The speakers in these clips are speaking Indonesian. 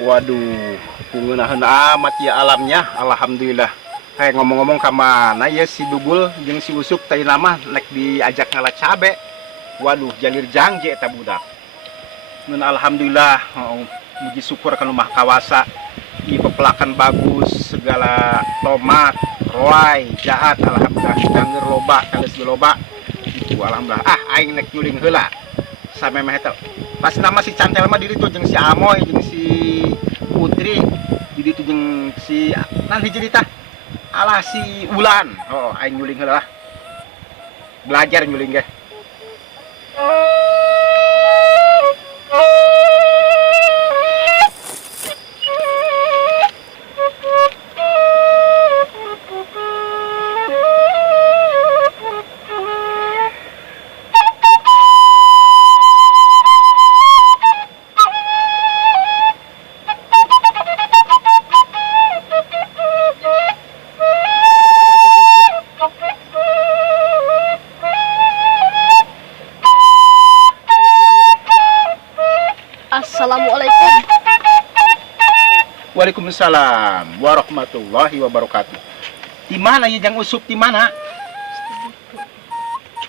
Waduh, pungunahan amat ya alamnya, alhamdulillah. Kayak ngomong-ngomong kemana ya si Dugul jeung si Usuk tadi nama nek diajak ngalah cabe. Waduh, jalir jangje eta budak. Nun alhamdulillah, muji syukur ka lumah kawasa. Di pepelakan bagus, segala tomat, roai, jahat, alhamdulillah. Danger loba, tales loba. Itu alhamdulillah. Aing nek nyuling heula. Sampai mah eta. Pas nama si Cantel mah diri tuh jeung si Amoy, jeung si Putri, jadi tuh jeung si nan hiji tah. Alah si Ulan. Oh, aing nyuling heula lah. Belajar nyuling ge. Assalamualaikum. Waalaikumsalam warahmatullahi wabarakatuh. Di mana ya jang Usuk di mana?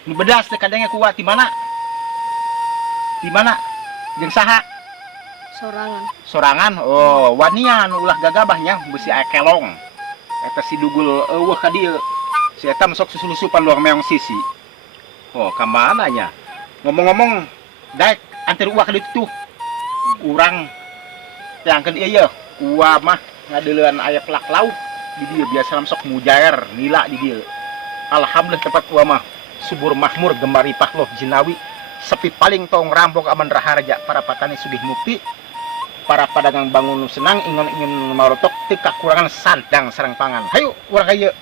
Nu bedas teh kadangnya kuat di mana? Di mana? Jeung saha? Sorangan. Sorangan. Oh, wanian ulah gagabahnya beusi aya kelong. Eta si Dugul eueuh ka dieu. Si eta sok susulusupan luang meong sisi. Oh, ka mana nya? Ngomong-ngomong, daek antar ulah ka ditu tuh. Urang teangkeun ieu ye, uwa mah ngadeuleun aya pelak lauk di dieu biasa sok mujair nila di dieu. Alhamdulillah tepat uwa mah subur makmur gembar ipah loh jinawi sepi paling tong rampok aman raharja para patani sugih mukti para pedagang bangun senang ingin marotok teu kakurangan sandang sareng pangan. Hayu urang ka ieu.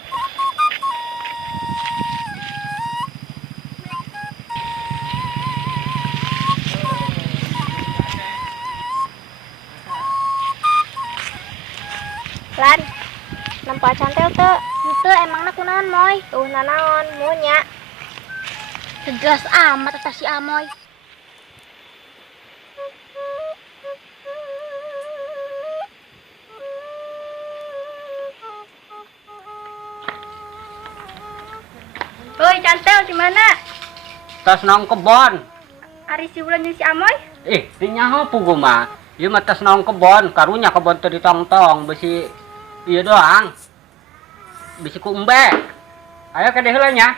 Lan, nampak cantel tuh. Itu emangna kunaon moy? Tuh nanaon munya. Sejelas amat eta si Amoy. Woi cantel di mana? Tas naong kebon. Ari si Wulan jeung si Amoy? Di nyaho pugu mah. Ieu mah tas naong kebon, karunya kebon teh ditong-tong besi ieu doang. Bisi ku embe. Ayo ke heula nya.